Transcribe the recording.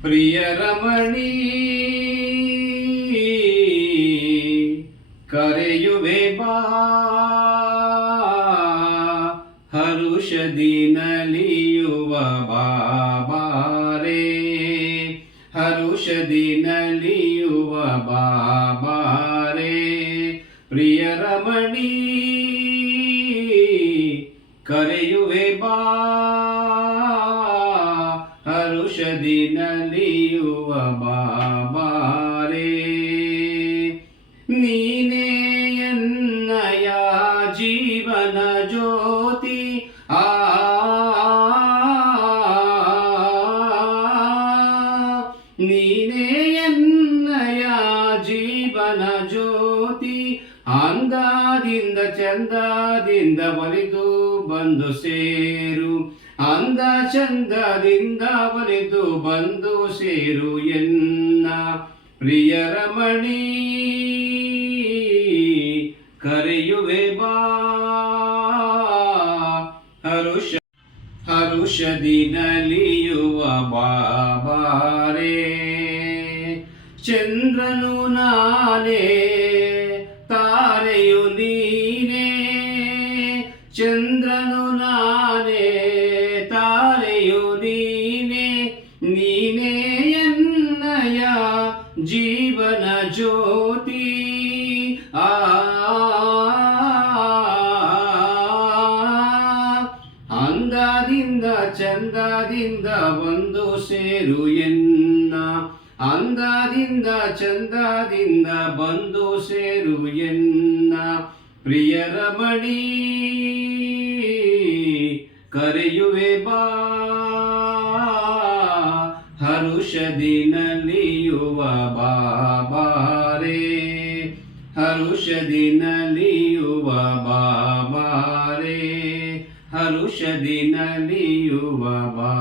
ಪ್ರಿಯ ರಮಣಿ ಕರೆಯುವೆ ಬಾ ಹರುಷದಿ ನಲಿಯುವ ಬಾಬಾರೆ ಹರುಷದಿ ನಲಿಯುವ ಬಾಬಾರೆ ಪ್ರಿಯ ರಮಣಿ ಕರೆಯುವೆ ಬಾ ಹರುಷದಿ ನಲಿಯುವ ಬಾಬಾರೆ ನೀನೇ ಎನ್ನಯ ಜೀವನ ಜ್ಯೋತಿ ನೀನೇ ಎನ್ನಯ ಜೀವನ ಜ್ಯೋತಿ ಅಂದದಿಂದ ಚಂದದಿಂದ ಒಲಿದು ಬಂದು ಸೇರು ಅಂದ ಚಂದದಿಂದ ಒಲಿದು ಬಂದು ಸೇರು ಎನ್ನ ಪ್ರಿಯ ರಮಣಿ ಕರೆಯುವೆ ಬಾ ಹರುಷದಿ ನಲಿಯುವ ಬಾಬಾರೆ ಚಂದ್ರನು ನಾನೇ ತಾರೆಯು ನೀನೇ ಚಂದ್ರನು ನಾನೇ ತಾರೆಯು ನೀನೇ ನೀನೇ ಎನ್ನಯ ಜೀವನ ಜ್ಯೋತಿ ಅಂದದಿಂದ ಚಂದದಿಂದ ಒಂದು ಸೇರು ಎನ್ನ ಅಂದದಿಂದ ಚಂದದಿಂದ ಬಂದು ಸೇರು ಎನ್ನ ಪ್ರಿಯ ರಮಣಿ ಕರೆಯುವೆ ಬಾ ಹರುಷದಿ ನಲಿಯುವ ಬಾಬಾರೆ ಹರುಷದಿ ನಲಿಯುವ ಬಾಬಾರೆ ಹರುಷದಿ ನಲಿಯುವ ಬಾ